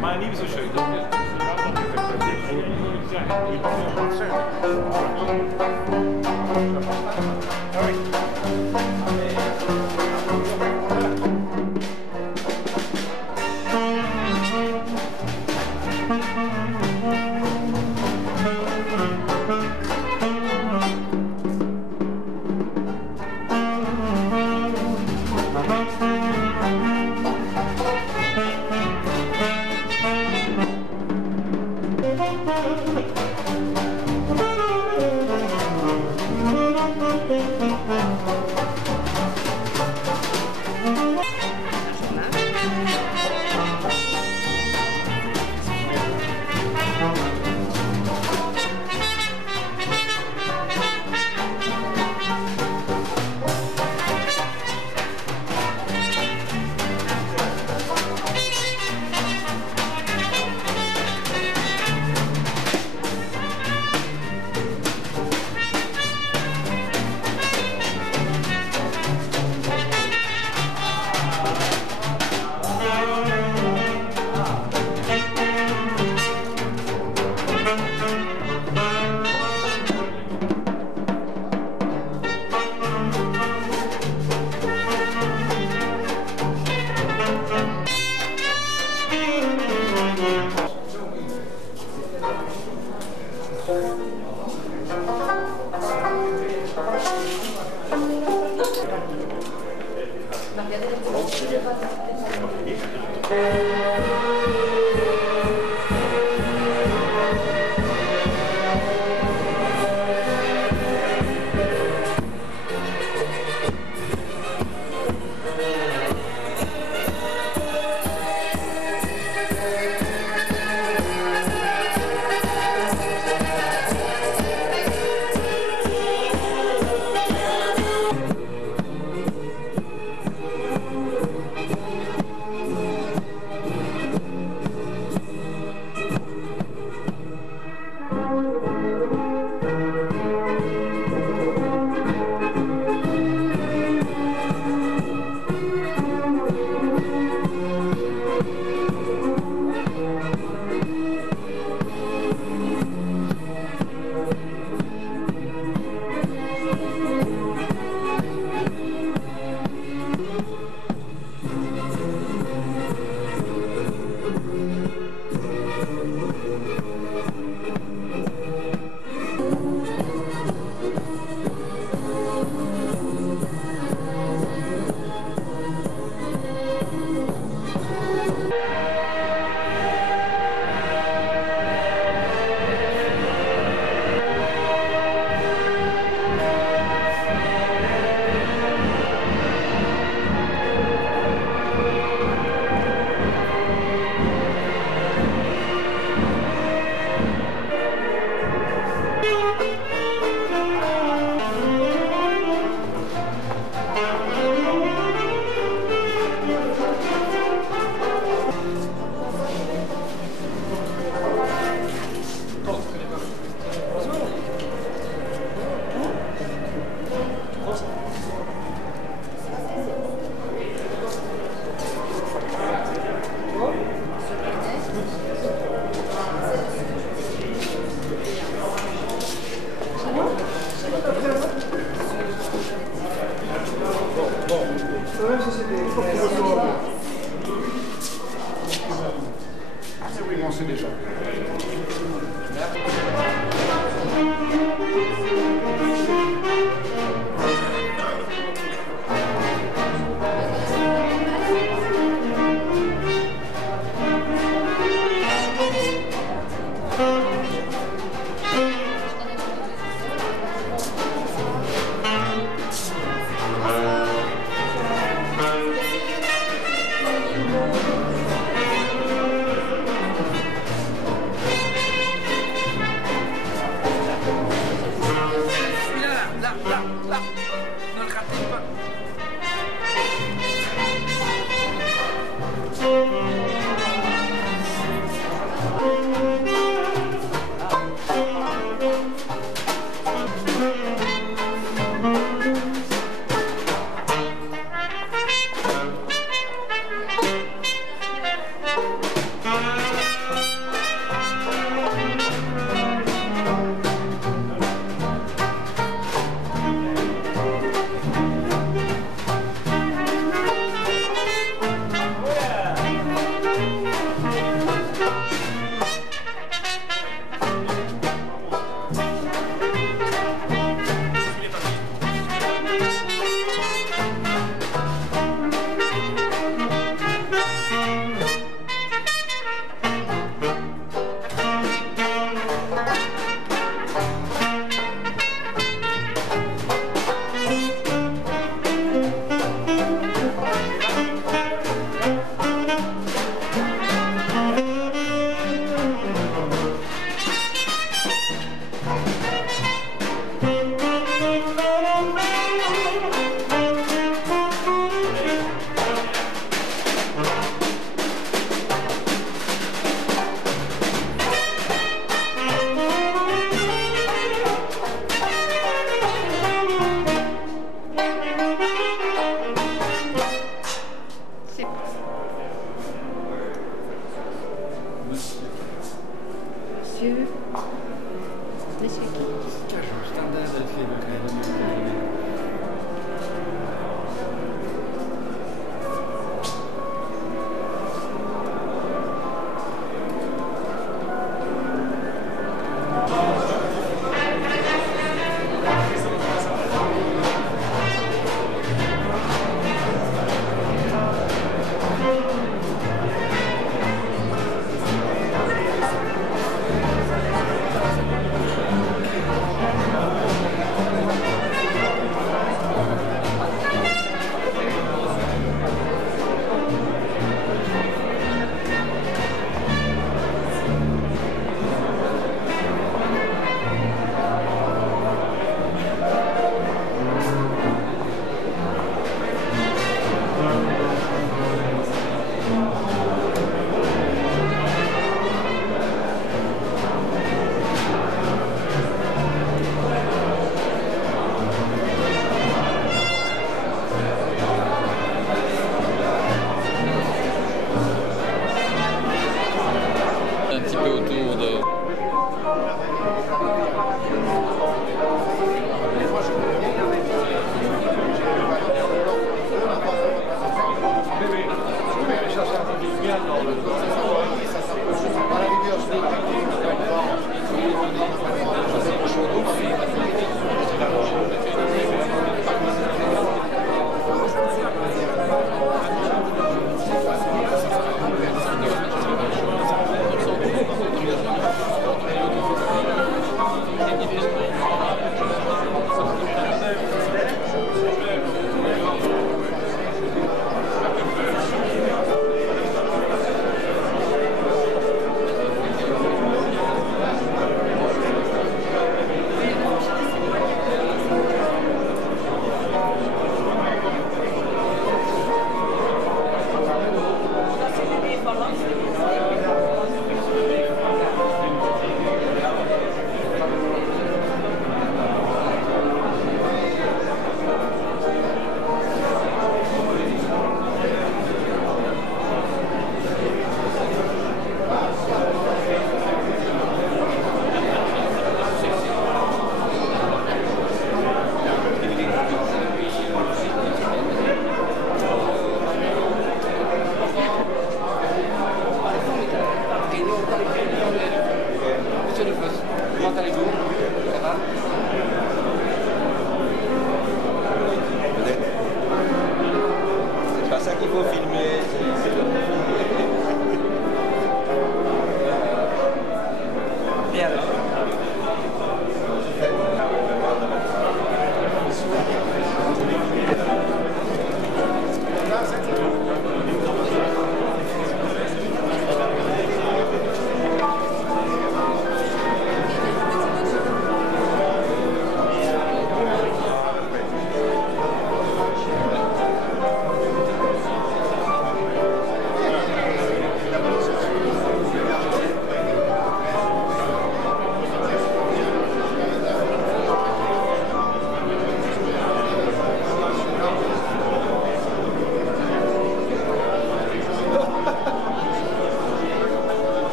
Maar niet zo schön. commencer déjà.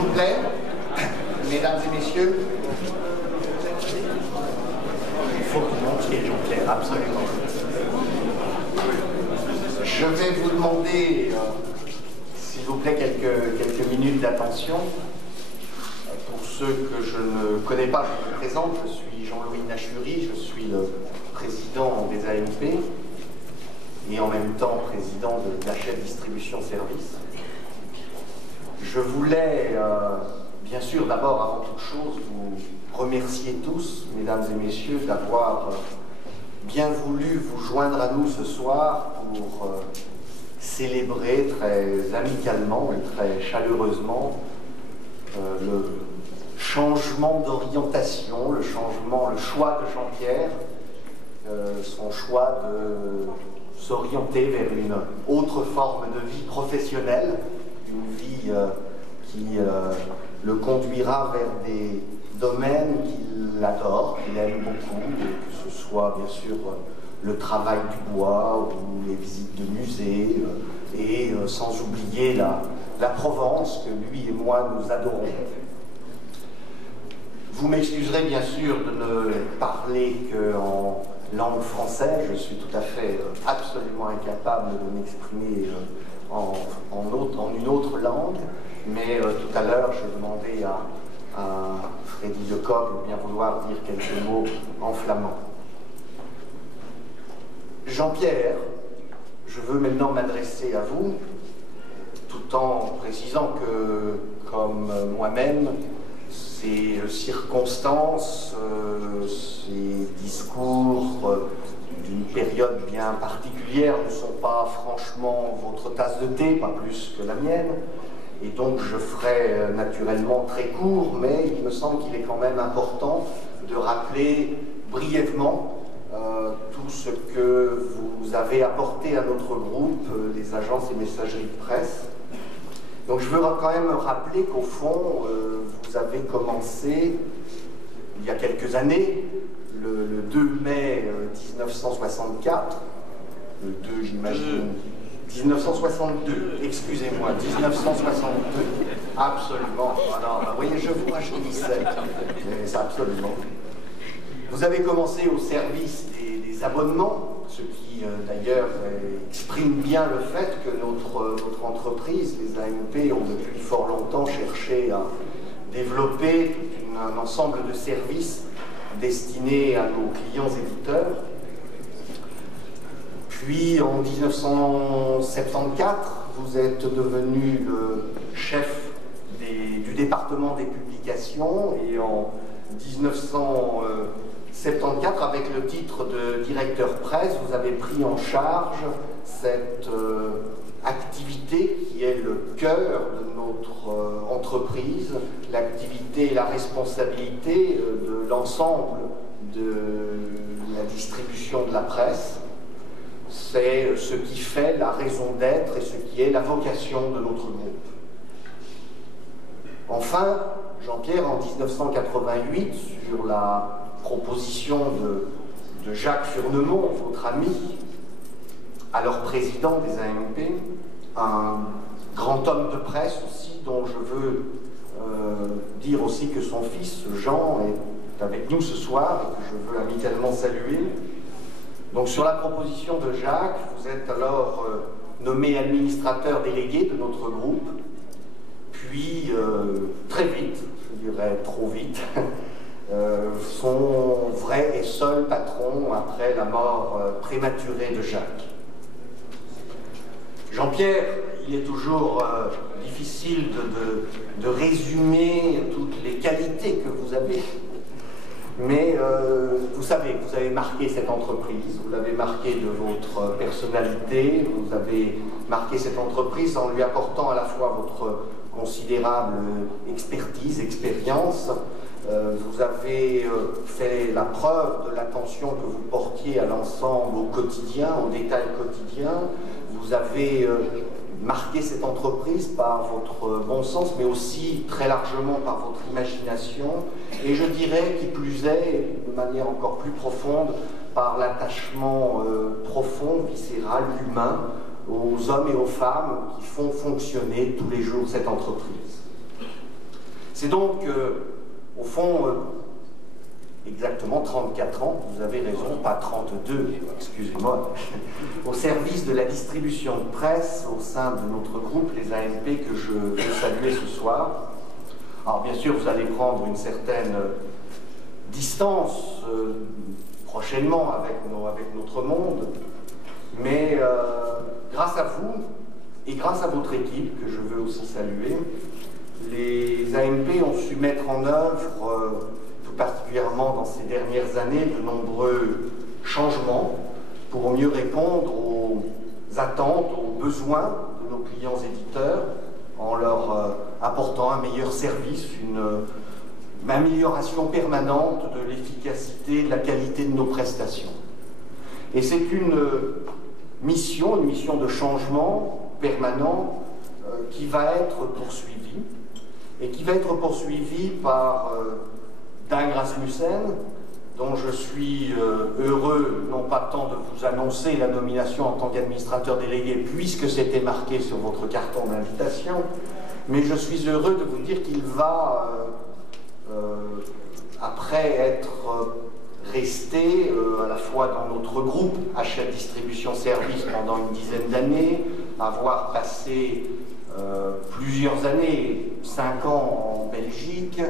vous plaît, mesdames et messieurs, il faut que vous montiez, Jean-Pierre, absolument. Je vais vous demander, s'il vous plaît, quelques minutes d'attention. Pour ceux que je ne connais pas, je me présente, je suis Jean-Louis Nachuri, je suis le président des AMP et en même temps président de Hachette Distribution Service. Je voulais, bien sûr, d'abord, avant toute chose, vous remercier tous, mesdames et messieurs, d'avoir bien voulu vous joindre à nous ce soir pour célébrer très amicalement et très chaleureusement le changement d'orientation, le choix de Jean-Pierre, son choix de s'orienter vers une autre forme de vie professionnelle, une vie qui le conduira vers des domaines qu'il adore, qu'il aime beaucoup, que ce soit bien sûr le travail du bois ou les visites de musées, et sans oublier la Provence que lui et moi nous adorons. Vous m'excuserez bien sûr de ne parler qu'en langue française, je suis tout à fait absolument incapable de m'exprimer en une autre langue, mais tout à l'heure j'ai demandé à Freddy Lecoq de bien vouloir dire quelques mots en flamand. Jean-Pierre, je veux maintenant m'adresser à vous, tout en précisant que, comme moi-même, ces circonstances, ces discours d'une période bien particulière ne sont pas franchement votre tasse de thé, pas plus que la mienne, et donc je ferai naturellement très court, mais il me semble qu'il est quand même important de rappeler brièvement tout ce que vous avez apporté à notre groupe, les agences et messageries de presse. Donc je veux quand même rappeler qu'au fond, vous avez commencé il y a quelques années, le 2 mai 1964, le 2 j'imagine, 1962, excusez-moi, 1962, absolument, voilà, vous voyez, je vous rajeunissais, c'est absolument. Vous avez commencé au service des abonnements, ce qui d'ailleurs exprime bien le fait que notre entreprise, les AMP, ont depuis fort longtemps cherché à développer un ensemble de services destinés à nos clients éditeurs. Puis en 1974, vous êtes devenu le chef du département des publications et en 1974, avec le titre de directeur presse, vous avez pris en charge cette activité qui est le cœur de notre entreprise, l'activité et la responsabilité de l'ensemble de la distribution de la presse. C'est ce qui fait la raison d'être et ce qui est la vocation de notre groupe. Enfin, Jean-Pierre, en 1988, sur la proposition de Jacques Furnemont, votre ami, alors président des AMP, un grand homme de presse aussi, dont je veux dire aussi que son fils, Jean, est avec nous ce soir, et que je veux amicalement saluer. Donc sur la proposition de Jacques, vous êtes alors nommé administrateur délégué de notre groupe, puis très vite, je dirais trop vite, son vrai et seul patron après la mort prématurée de Jacques. Jean-Pierre, il est toujours difficile de résumer toutes les qualités que vous avez, mais vous savez, vous avez marqué cette entreprise, vous l'avez marqué de votre personnalité, vous avez marqué cette entreprise en lui apportant à la fois votre considérable expertise, expérience. Vous avez fait la preuve de l'attention que vous portiez à l'ensemble, au quotidien, aux détails quotidiens. Vous avez marqué cette entreprise par votre bon sens, mais aussi très largement par votre imagination, et je dirais, qui plus est, de manière encore plus profonde, par l'attachement profond, viscéral, humain, aux hommes et aux femmes qui font fonctionner tous les jours cette entreprise. C'est donc, au fond, exactement 34 ans, vous avez raison, pas 32, excusez-moi, au service de la distribution de presse au sein de notre groupe, les AMP, que je veux saluer ce soir. Alors bien sûr, vous allez prendre une certaine distance prochainement avec notre monde, mais grâce à vous et grâce à votre équipe, que je veux aussi saluer, les AMP ont su mettre en œuvre, tout particulièrement dans ces dernières années, de nombreux changements pour mieux répondre aux attentes, aux besoins de nos clients éditeurs, en leur apportant un meilleur service, une amélioration permanente de l'efficacité, de la qualité de nos prestations. Et c'est une mission de changement permanent qui va être poursuivie, et qui va être poursuivie par Dag Rasmussen, dont je suis heureux, non pas tant de vous annoncer la nomination en tant qu'administrateur délégué, puisque c'était marqué sur votre carton d'invitation, mais je suis heureux de vous dire qu'il va, après être resté à la fois dans notre groupe Achat Distribution Service pendant une dizaine d'années, avoir passé plusieurs années, 5 ans en Belgique,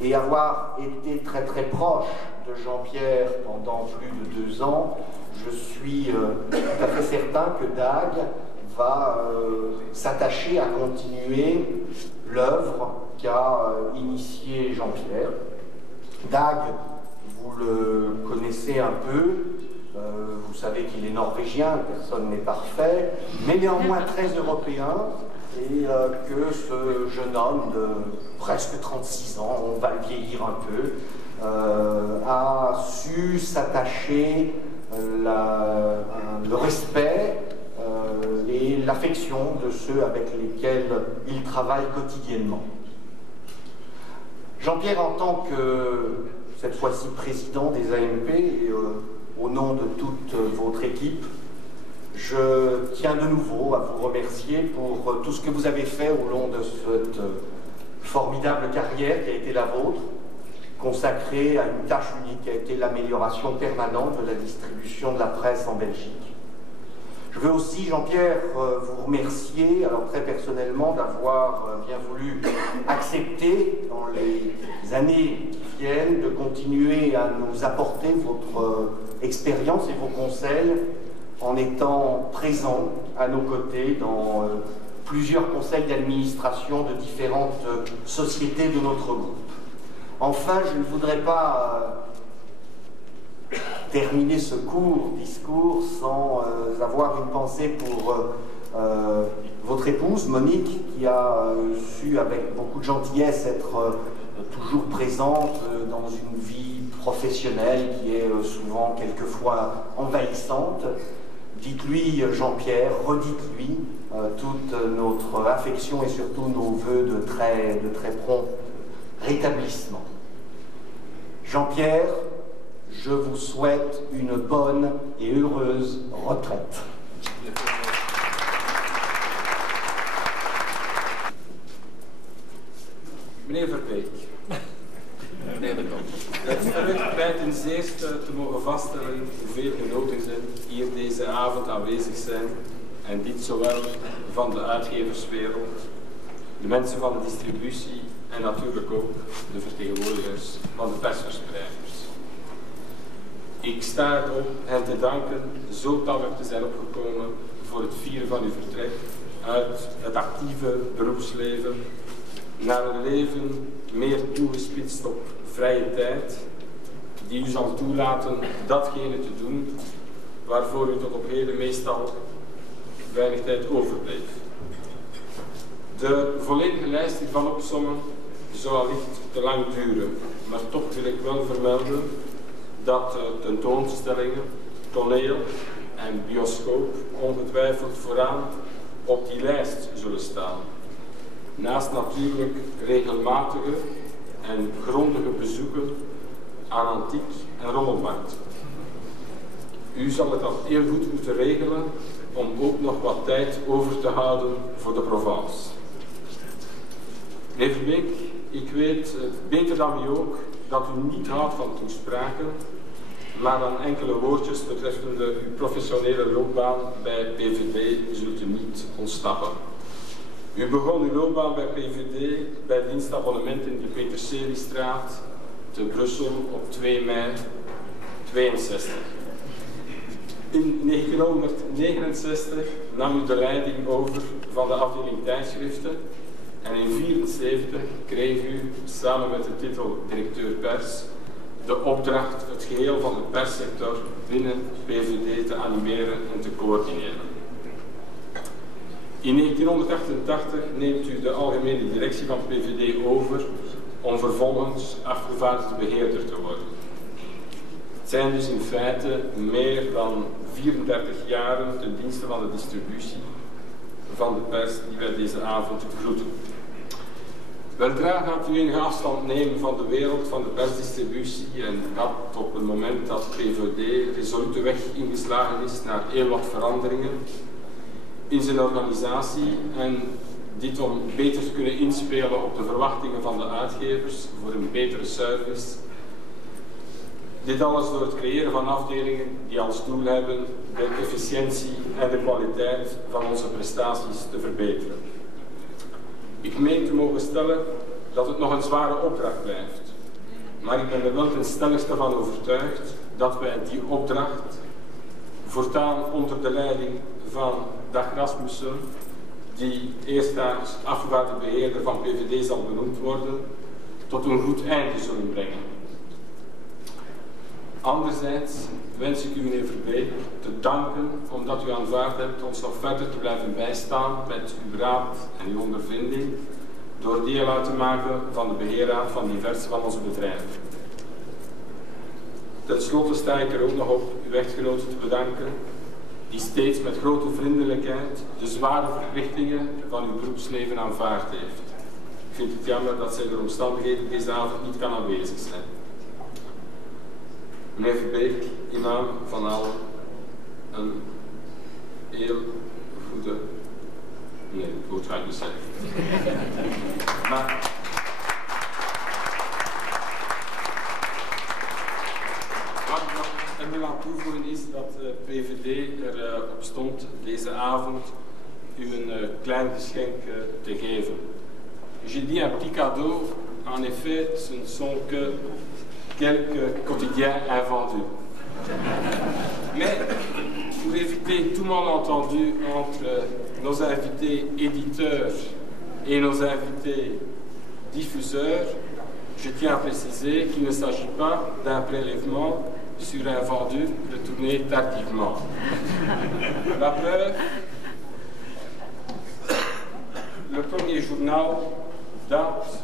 et avoir été très très proche de Jean-Pierre pendant plus de 2 ans, je suis tout à fait certain que Dag va s'attacher à continuer l'œuvre qu'a initiée Jean-Pierre. Dag, vous le connaissez un peu, vous savez qu'il est norvégien, personne n'est parfait, mais néanmoins très européen, et que ce jeune homme de presque 36 ans, on va le vieillir un peu, a su s'attacher le respect et l'affection de ceux avec lesquels il travaille quotidiennement. Jean-Pierre, en tant que, cette fois-ci, président des AMP, et au nom de toute votre équipe, je tiens de nouveau à vous remercier pour tout ce que vous avez fait au long de cette formidable carrière qui a été la vôtre, consacrée à une tâche unique qui a été l'amélioration permanente de la distribution de la presse en Belgique. Je veux aussi, Jean-Pierre, vous remercier, alors très personnellement, d'avoir bien voulu accepter dans les années qui viennent de continuer à nous apporter votre expérience et vos conseils en étant présent à nos côtés dans plusieurs conseils d'administration de différentes sociétés de notre groupe. Enfin, je ne voudrais pas terminer ce court discours sans avoir une pensée pour votre épouse, Monique, qui a su, avec beaucoup de gentillesse, être toujours présente dans une vie professionnelle qui est souvent, quelquefois, envahissante. Dites-lui, Jean-Pierre, redites-lui toute notre affection et surtout nos voeux de très prompt rétablissement. Jean-Pierre, je vous souhaite une bonne et heureuse retraite. Meneer Verbeek, meneer de Kamp, het is verrukt mij ten zeerste te mogen vaststellen hoeveel genodigden hier deze avond aanwezig zijn, en dit zowel van de uitgeverswereld, de mensen van de distributie en natuurlijk ook de vertegenwoordigers van de persverspreiders. Ik sta erop hen te danken zo tallig te zijn opgekomen voor het vieren van uw vertrek uit het actieve beroepsleven naar een leven meer toegespitst op vrije tijd, die u zal toelaten datgene te doen waarvoor u tot op heden meestal weinig tijd overbleef. De volledige lijst hiervan opsommen zou allicht te lang duren, maar toch wil ik wel vermelden dat tentoonstellingen, toneel en bioscoop ongetwijfeld vooraan op die lijst zullen staan. Naast natuurlijk regelmatige en grondige bezoeken aan antiek en rommelmarkten. U zal het dan heel goed moeten regelen om ook nog wat tijd over te houden voor de Provence. Meneer Verbeek, ik weet beter dan wie ook dat u niet houdt van toespraken, maar aan enkele woordjes betreffende uw professionele loopbaan bij PVD zult u niet ontsnappen. U begon uw loopbaan bij PVD bij het dienstabonnement in de Peterseliestraat te Brussel op 2 mei 62. In 1969 nam u de leiding over van de afdeling tijdschriften en in 1974 kreeg u samen met de titel directeur pers de opdracht het geheel van de perssector binnen PVD te animeren en te coördineren. In 1988 neemt u de algemene directie van PVD over om vervolgens afgevaardigde beheerder te worden. Het zijn dus in feite meer dan 34 jaren ten dienste van de distributie van de pers die wij deze avond begroeten. Weldra gaat u enige afstand nemen van de wereld van de persdistributie en dat op het moment dat PVD resoluut de weg ingeslagen is naar heel wat veranderingen in zijn organisatie en dit om beter te kunnen inspelen op de verwachtingen van de uitgevers voor een betere service. Dit alles door het creëren van afdelingen die als doel hebben de efficiëntie en de kwaliteit van onze prestaties te verbeteren. Ik meen te mogen stellen dat het nog een zware opdracht blijft, maar ik ben er wel ten stelligste van overtuigd dat wij die opdracht voortaan onder de leiding van Dag Rasmussen, die eerstdaags afgevaardigde beheerder van PVD zal benoemd worden, tot een goed einde zullen brengen. Anderzijds wens ik u, meneer Verbeek, te danken omdat u aanvaard hebt ons nog verder te blijven bijstaan met uw raad en uw ondervinding door deel uit te maken van de beheerraad van diverse van onze bedrijven. Ten slotte sta ik er ook nog op uw echtgenote te bedanken, die steeds met grote vriendelijkheid de zware verplichtingen van uw beroepsleven aanvaard heeft. Ik vind het jammer dat zij door omstandigheden deze avond niet kan aanwezig zijn. Meneer Verbeek, in naam van allen, een heel goede... Nee, het woord ga ik niet zeggen. Maar... wat ik nog er wil aan toevoegen is dat PVD erop stond deze avond u een klein geschenk te geven. Je dis un petit cadeau, en effet, ce ne sont que quelques quotidiens invendus. Mais pour éviter tout malentendu entre nos invités éditeurs et nos invités diffuseurs, je tiens à préciser qu'il ne s'agit pas d'un prélèvement sur un vendu retourné tardivement. La preuve, le premier journal date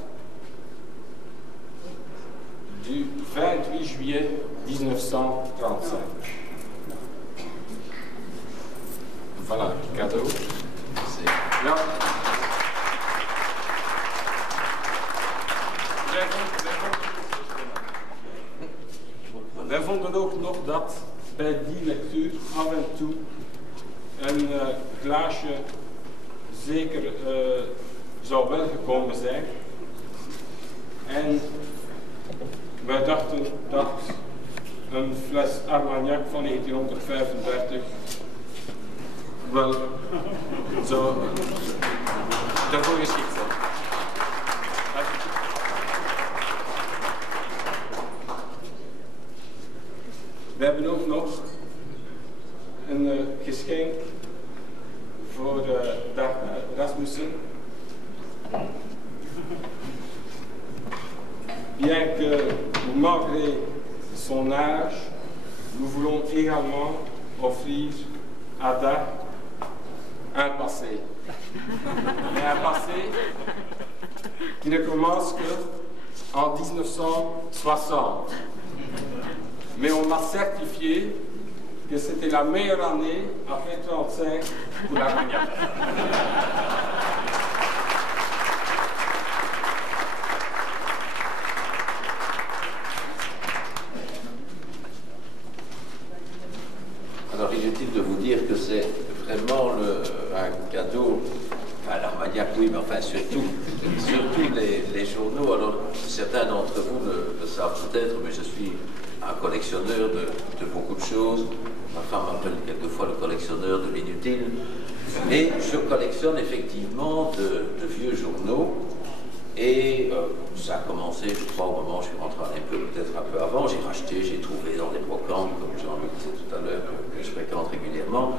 du 28 juillet 1935. Voilà, cadeau. Ja. Wij vonden ook nog dat bij die lectuur af en toe een glaasje zeker zou wel gekomen zijn. En wij dachten dat een fles Armagnac van 1935 wel zo daarvoor geschikt zijn. We hebben ook nog een geschenk voor Dag Rasmussen. Bien que, malgré son âge, nous voulons également offrir à Dag un passé. Mais un passé qui ne commence que en 1960. Mais on m'a certifié que c'était la meilleure année après 1935 pour l'Armagnac. Alors inutile de vous dire que c'est vraiment un cadeau Enfin, l'Armagnac, oui, mais enfin, surtout les journaux. Alors, certains d'entre vous le savent peut-être, mais je suis un collectionneur de beaucoup de choses. Ma femme m'appelle quelquefois le collectionneur de l'inutile. Et je collectionne effectivement de vieux journaux. Et ça a commencé, je crois, au moment où je suis rentré à l'IMP, peut-être un peu avant. J'ai racheté, j'ai trouvé dans des brocantes, comme Jean-Louis disait tout à l'heure, que je fréquente régulièrement.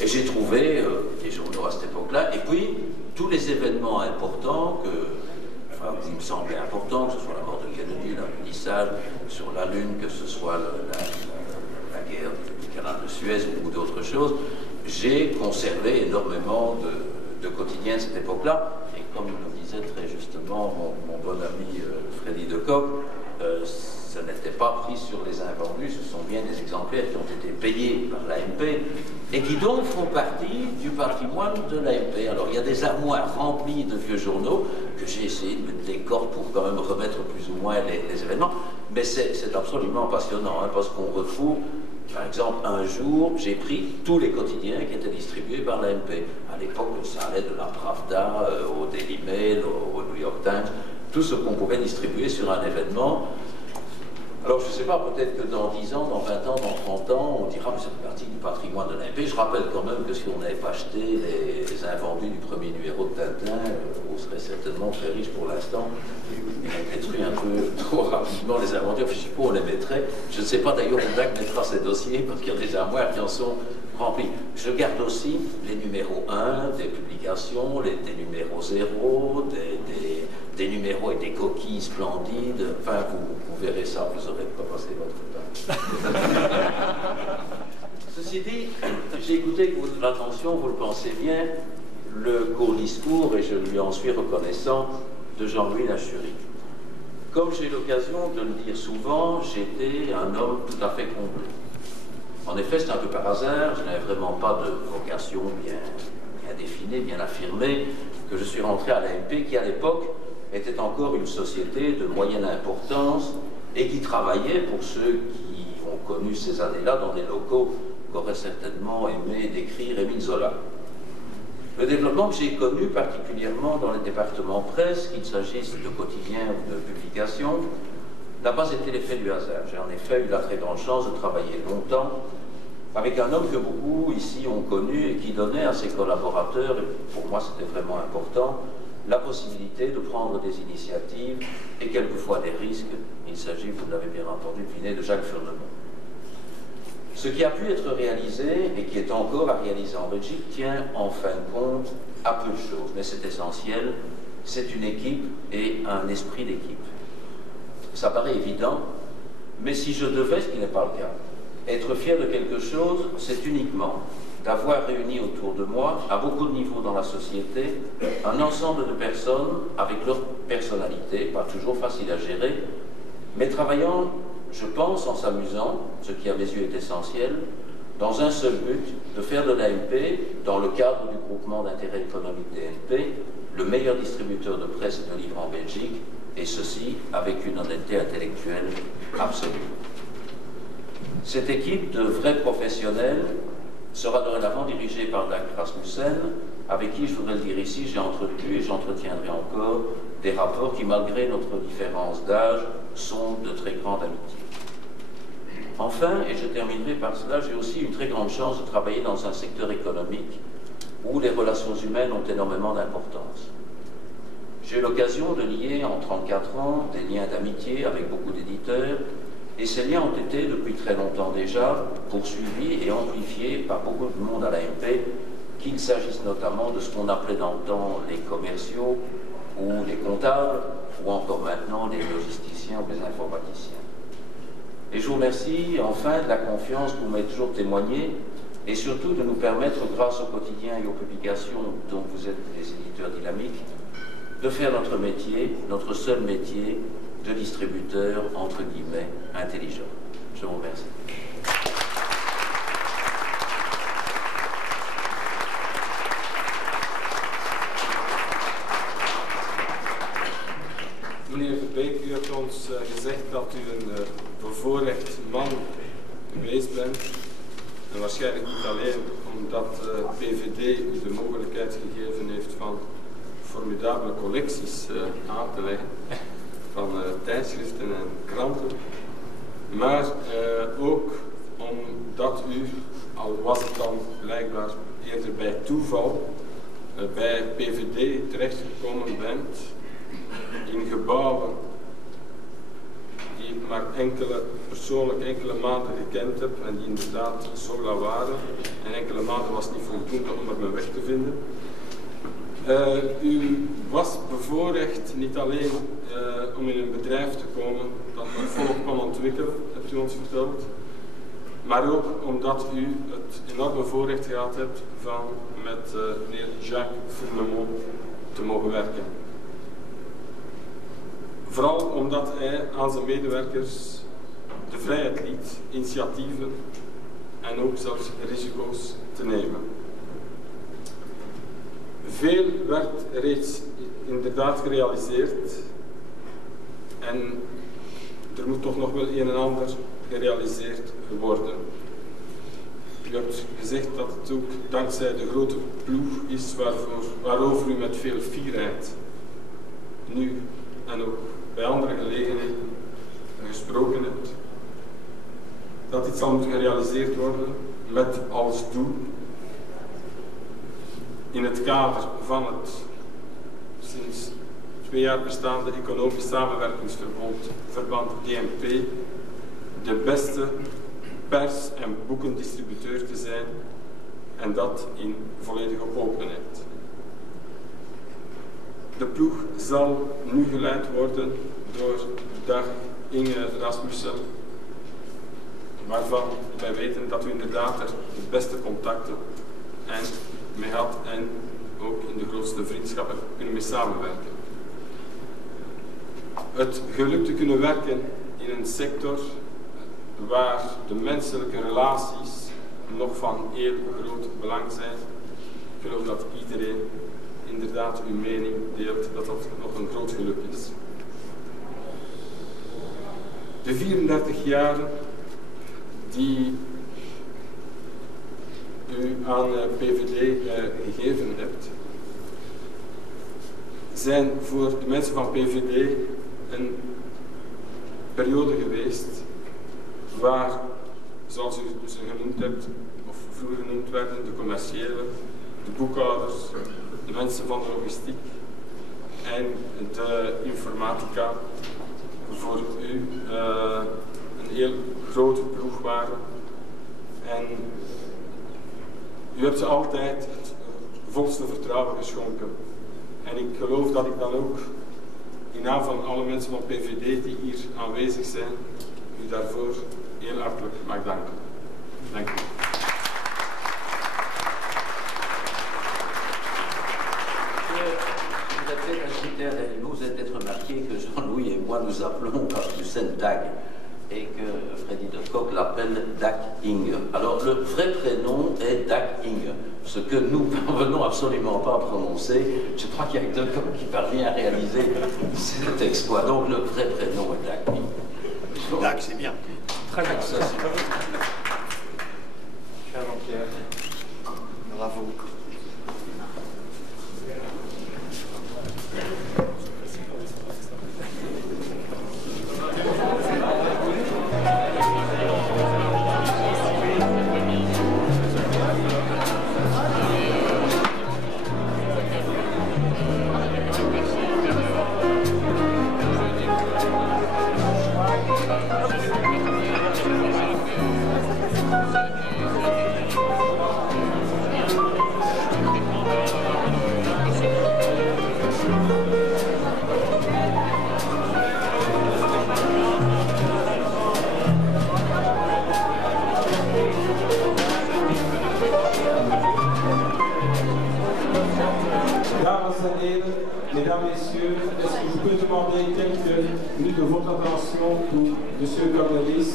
Et j'ai trouvé des journaux à cette époque-là. Et puis, tous les événements importants qui me semblaient importants, que ce soit la mort de Kennedy, l'apprentissage sur la Lune, que ce soit la guerre du canal de Suez ou d'autres choses, j'ai conservé énormément de quotidiens de cette époque-là. Et comme le disait très justement mon bon ami Freddy Decoq, ça n'était pas pris sur les invendus, ce sont bien des exemplaires qui ont été payés par l'AMP et qui donc font partie du patrimoine de l'AMP. Alors il y a des armoires remplies de vieux journaux que j'ai essayé de mettre des cordes pour quand même remettre plus ou moins les événements, mais c'est absolument passionnant, hein, parce qu'on retrouve, par exemple, un jour, j'ai pris tous les quotidiens qui étaient distribués par l'AMP. À l'époque, ça allait de la Pravda au Daily Mail, au New York Times, tout ce qu'on pouvait distribuer sur un événement. Alors, je ne sais pas, peut-être que dans 10 ans, dans 20 ans, dans 30 ans, on dira que c'est une partie du patrimoine de l'AMP. Je rappelle quand même que si on n'avait pas acheté les invendus du premier numéro de Tintin, on serait certainement très riche pour l'instant. On a détruit un peu trop rapidement les invendus. Je ne sais pas où on les mettrait. Je ne sais pas d'ailleurs où DAC mettra ces dossiers, parce qu'il y a des armoires qui en sont remplies. Je garde aussi les numéros 1 des publications, des numéros 0, des numéros et des coquilles splendides. Enfin, vous verrez ça, vous aurez pas passé votre temps. Ceci dit, j'ai écouté avec l'attention, vous le pensez bien, le court discours, et je lui en suis reconnaissant, de Jean-Louis Lachurie. Comme j'ai l'occasion de le dire souvent, j'étais un homme tout à fait comblé. En effet, c'est un peu par hasard, je n'avais vraiment pas de vocation bien définie, bien affirmée, que je suis rentré à l'AMP, qui à l'époque était encore une société de moyenne importance et qui travaillait, pour ceux qui ont connu ces années-là, dans des locaux qu'aurait certainement aimé décrire Émile Zola. Le développement que j'ai connu particulièrement dans les départements presse, qu'il s'agisse de quotidiens ou de publications, n'a pas été l'effet du hasard. J'ai en effet eu la très grande chance de travailler longtemps avec un homme que beaucoup ici ont connu et qui donnait à ses collaborateurs, et pour moi c'était vraiment important, la possibilité de prendre des initiatives et quelquefois des risques. Il s'agit, vous l'avez bien entendu, de Jacques Furnemont. Ce qui a pu être réalisé et qui est encore à réaliser en Belgique tient en fin de compte à peu de choses, mais c'est essentiel, c'est une équipe et un esprit d'équipe. Ça paraît évident, mais si je devais, ce qui n'est pas le cas, être fier de quelque chose, c'est uniquement d'avoir réuni autour de moi, à beaucoup de niveaux dans la société, un ensemble de personnes avec leur personnalité, pas toujours facile à gérer, mais travaillant, je pense, en s'amusant, ce qui à mes yeux est essentiel, dans un seul but, de faire de l'AMP, dans le cadre du groupement d'intérêt économique DNP, le meilleur distributeur de presse et de livres en Belgique, et ceci avec une honnêteté intellectuelle absolue. Cette équipe de vrais professionnels sera dorénavant dirigée par Dag Rasmussen, avec qui, je voudrais le dire ici, j'ai entretenu et j'entretiendrai encore des rapports qui, malgré notre différence d'âge, sont de très grande amitié. Enfin, et je terminerai par cela, j'ai aussi une très grande chance de travailler dans un secteur économique où les relations humaines ont énormément d'importance. J'ai eu l'occasion de lier en 34 ans des liens d'amitié avec beaucoup d'éditeurs, et ces liens ont été depuis très longtemps déjà poursuivis et amplifiés par beaucoup de monde à l'AMP, qu'il s'agisse notamment de ce qu'on appelait dans le temps les commerciaux ou les comptables, ou encore maintenant les logisticiens ou les informaticiens. Et je vous remercie enfin de la confiance que vous m'avez toujours témoignée, et surtout de nous permettre, grâce au quotidien et aux publications dont vous êtes les éditeurs dynamiques, de faire notre métier, notre seul métier, de distributeur, entre guillemets, intelligent. Je vous remercie. Meneer Verbeek, u hebt ons gezegd dat u een bevoorrecht man geweest bent. En waarschijnlijk niet alleen omdat PVD u de mogelijkheid gegeven heeft van formidabele collecties aan te leggen, van tijdschriften en kranten, maar ook omdat u, al was het dan blijkbaar eerder bij toeval, bij PVD terechtgekomen bent in gebouwen die ik maar persoonlijk enkele maanden gekend heb en die inderdaad Sola waren. En enkele maanden was niet voldoende om er mijn weg te vinden. U was bevoorrecht niet alleen om in een bedrijf te komen dat nog volop kan ontwikkelen, hebt u ons verteld, maar ook omdat u het enorme voorrecht gehad hebt van met meneer Jacques Fournemont te mogen werken. Vooral omdat hij aan zijn medewerkers de vrijheid liet initiatieven en ook zelfs risico's te nemen. Veel werd reeds inderdaad gerealiseerd en er moet toch nog wel een en ander gerealiseerd worden. U hebt gezegd dat het ook dankzij de grote ploeg is waarover u met veel fierheid nu en ook bij andere gelegenheden gesproken hebt. Dat dit zal moeten gerealiseerd worden met als doel in het kader van het sinds 2 jaar bestaande economisch samenwerkingsverband DMP de beste pers- en boekendistributeur te zijn en dat in volledige openheid. De ploeg zal nu geleid worden door Dag Inge Rasmussen, waarvan wij weten dat u inderdaad er de beste contacten mee had en ook in de grootste vriendschappen kunnen mee samenwerken. Het geluk te kunnen werken in een sector waar de menselijke relaties nog van heel groot belang zijn. Ik geloof dat iedereen inderdaad uw mening deelt dat dat nog een groot geluk is. De 34 jaren die u aan PVD gegeven hebt, zijn voor de mensen van PVD een periode geweest waar, zoals u ze genoemd hebt, of vroeger genoemd werden, de commerciële, de boekhouders, de mensen van de logistiek en de informatica voor u een heel grote ploeg waren. En u hebt ze altijd het volste vertrouwen geschonken. En ik geloof dat ik dan ook in naam van alle mensen van PVD die hier aanwezig zijn, u daarvoor heel hartelijk mag danken. Dank u. Vous avez peut-être remarqué que Jean-Louis et moi nous appelons Rasmussen Dag et que Freddy de Cock l'appelle Dag Inge. Alors le vrai prénom est Dag Inge, ce que nous parvenons absolument pas à prononcer. Je crois qu'il y a que De Cock qui parvient à réaliser cet exploit. Donc le vrai prénom est Dag Inge. Dag, c'est bien. Très bien. Ça, c'est bien. Cher Jean-Pierre, bravo. Mesdames, Messieurs, est-ce que je peux demander quelques minutes de votre attention pour M. Cornelis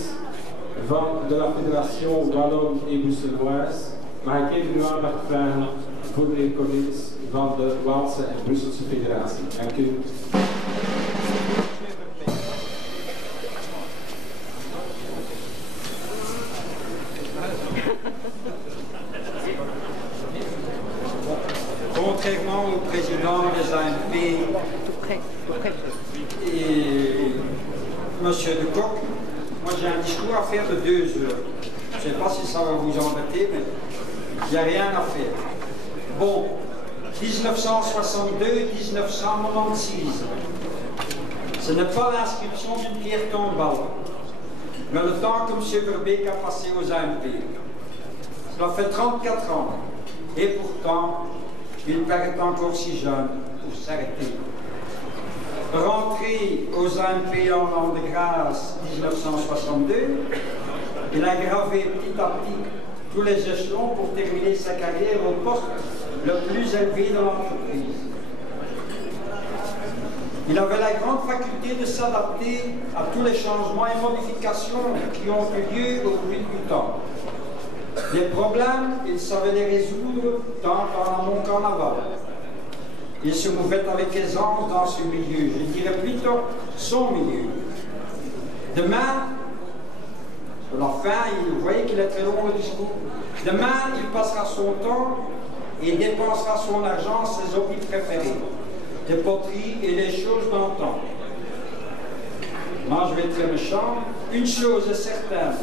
de la Fédération Wallonne et Bruxelloise? Mag ik even uw aandacht vragen voor de heer Cornelis van de Waalse en Brusselse Federatie? Dank u. au président des AMP et M. de Kock. Moi j'ai un discours à faire de 2 heures. Je ne sais pas si ça va vous embêter, mais il n'y a rien à faire. Bon, 1962-1996. Ce n'est pas l'inscription d'une pierre tombale, mais le temps que M. Verbeek a passé aux AMP. Cela fait 34 ans. Et pourtant, il paraît encore si jeune pour s'arrêter. Rentré aux AMP en l'an de grâce 1962, il a gravé petit à petit tous les échelons pour terminer sa carrière au poste le plus élevé de l'entreprise. Il avait la grande faculté de s'adapter à tous les changements et modifications qui ont eu lieu au fil du temps. Les problèmes, il savait les résoudre tant en amont qu'en aval. Il se mouvait avec aisance dans ce milieu, je dirais plutôt son milieu. Demain, à la fin, vous voyez qu'il est très long le discours. Demain, il passera son temps et dépensera son argent ses hobbies préférés, les poteries et les choses d'antan. Moi, je vais être très méchant. Une chose est certaine,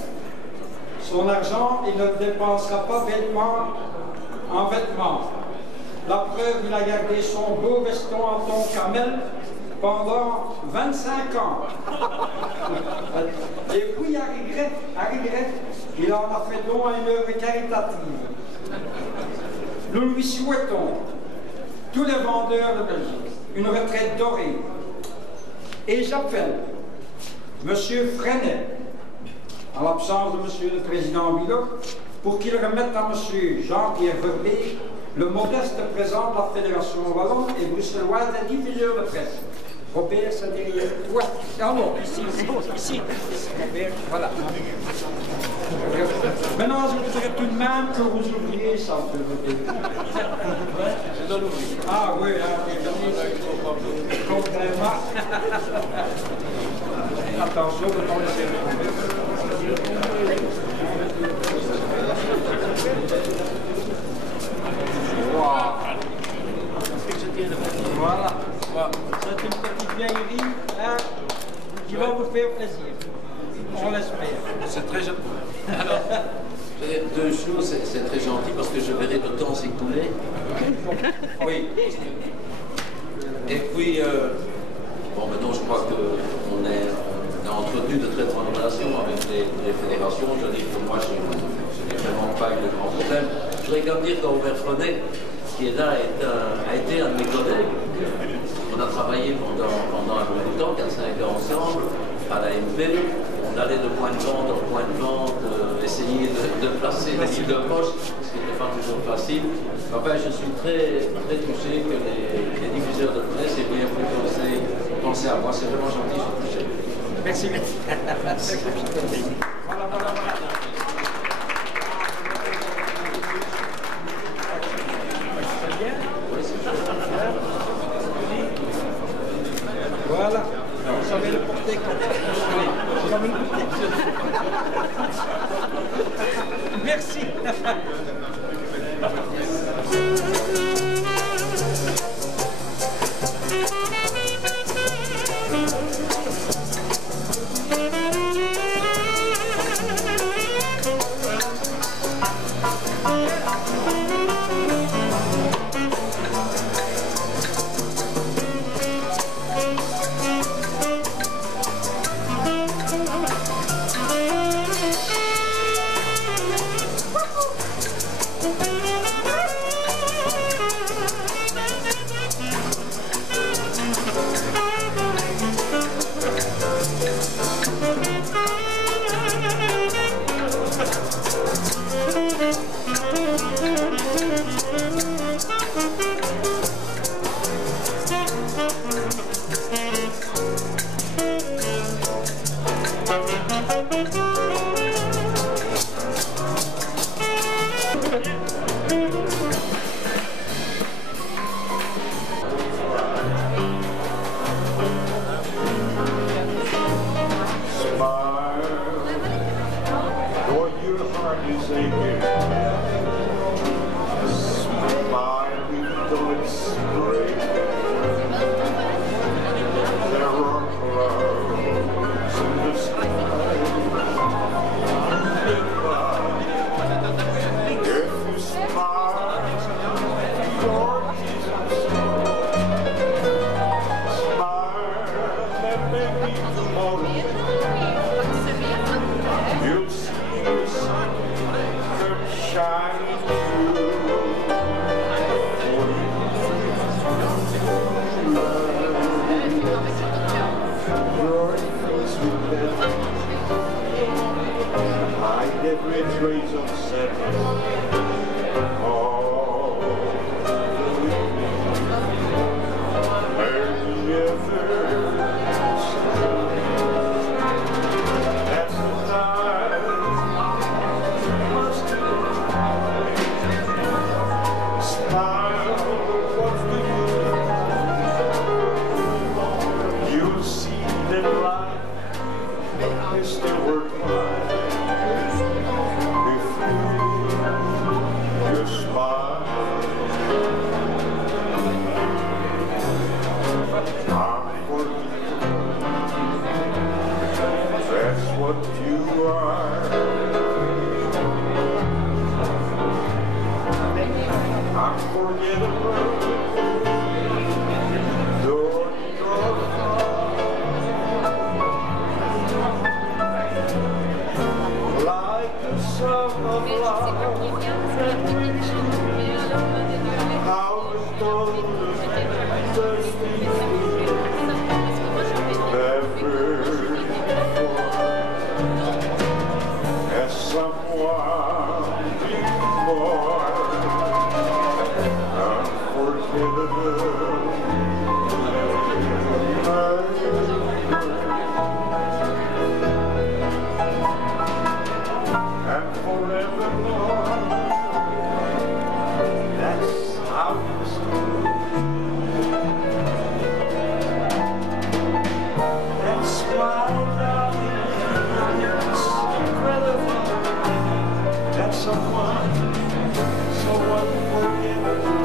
son argent, il ne le dépensera pas bêtement en vêtements. La preuve, il a gardé son beau veston en ton camel pendant 25 ans. Et puis, à regret, il en a fait don à une œuvre caritative. Nous lui souhaitons, tous les vendeurs de Belgique, une retraite dorée. Et j'appelle M. Freinet, en l'absence de M. le Président Biloc, pour qu'il remette à M. Jean-Pierre Verbeek le modeste présent de la Fédération wallonne et bruxelloise des diffuseurs de presse. Robert, c'est derrière toi. Ah non, ici. Robert, voilà. Maintenant, je voudrais tout de même que vous ouvriez ça, M. Verbeek. Ah oui, complètement. Attention, ne pas laisser tomber. Voilà. C'est une petite vieillerie hein, qui va vous faire plaisir. On l'espère. C'est très gentil. Alors, je vais dire 2 choses, c'est très gentil parce que je verrai le temps s'écouler. Oui. Et puis, bon, maintenant je crois qu'on a entretenu de très bonnes relations avec les fédérations. Je dis que moi, je n'ai vraiment pas eu de grands problèmes. Je voudrais quand même dire qu'Omer Freinet, qui est là, a été un de mes collègues. On a travaillé pendant un bon bout de temps, 4-5 ans ensemble, à la MP. On allait de point de vente en point de vente, essayer de placer des livres de poche, ce qui n'était pas toujours facile. Enfin, je suis très, très touché que les diffuseurs de presse aient bien pu penser à moi. C'est vraiment gentil, je suis touché. Merci. Voilà. Voilà, vous savez le porter quand vous savez le porter. Merci. trace of sadness. All the evening, together. That's the night. Smile, what's the good? You'll see that life is still worthwhile if you smile. That's what you are. Unforgettable, though you're far, like the song of love, how it told us thirsty never before, as someone before. And forevermore, that's how it's that's why, darling, it's incredible that someone unforgettable.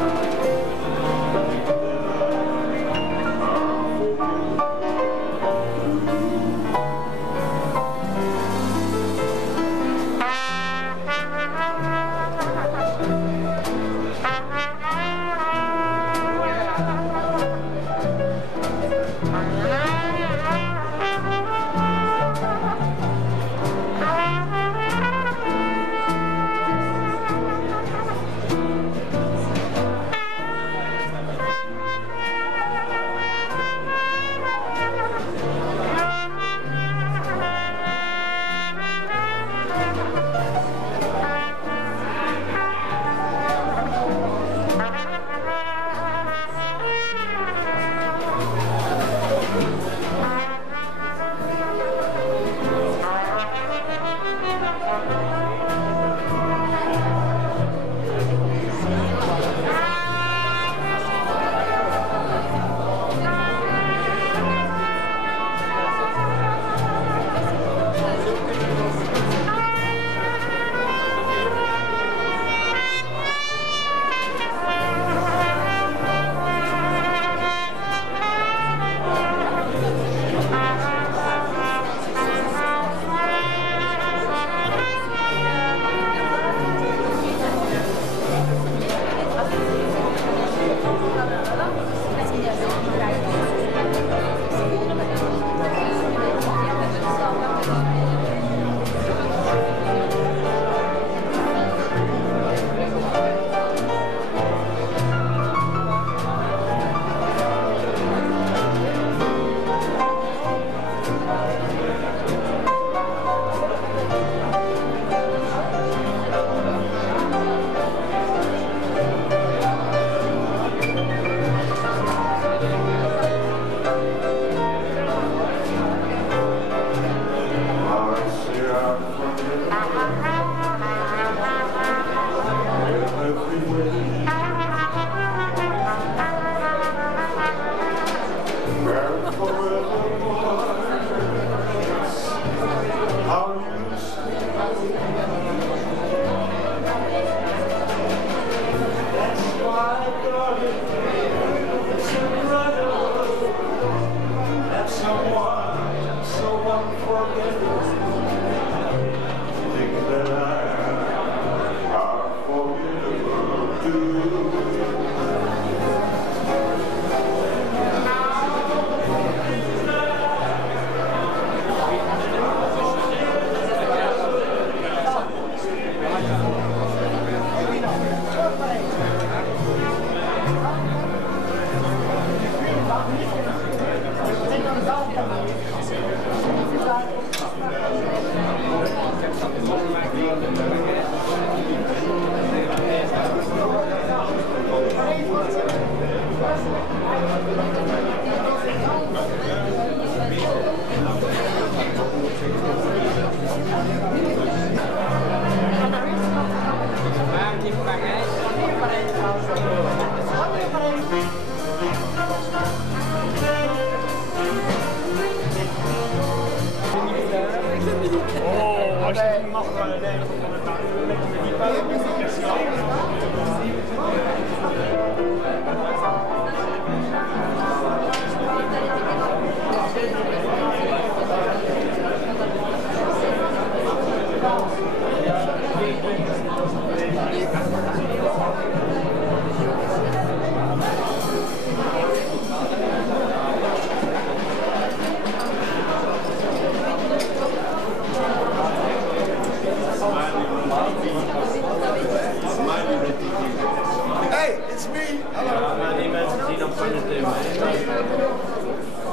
Hey, it's me. Hallo. Maar die mensen zien op van het thema. Ik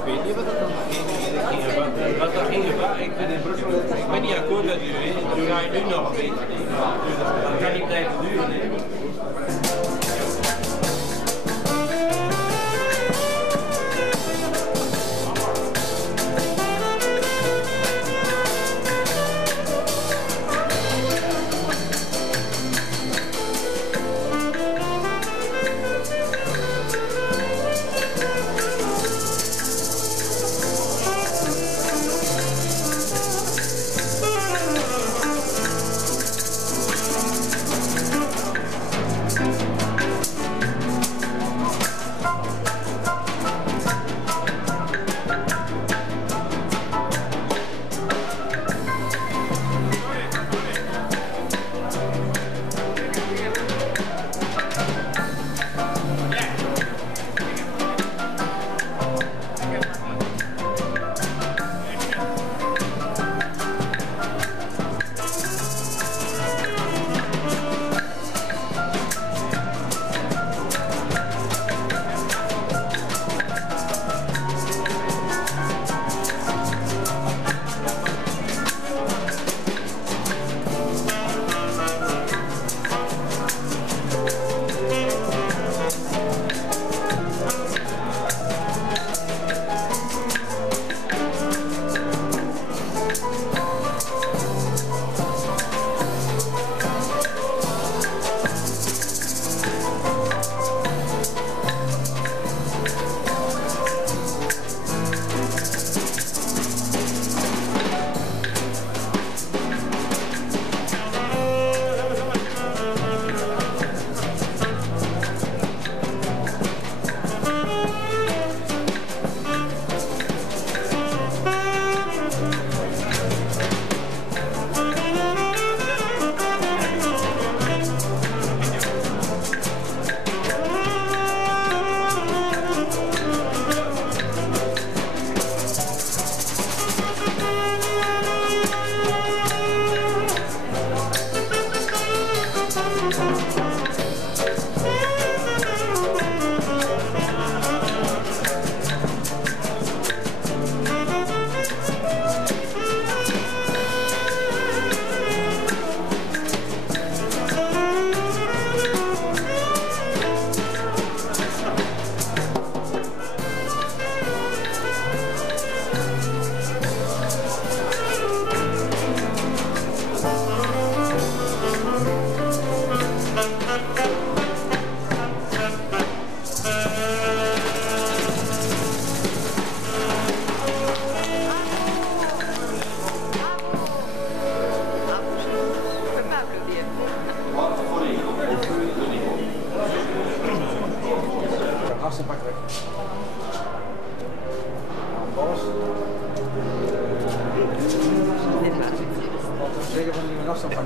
weet niet wat er dan ging. Wat er ging. Ik ben niet akkoord met u. Dat ga je nu nog weten. Dat kan niet blijven duren. Zeker van die afstand van.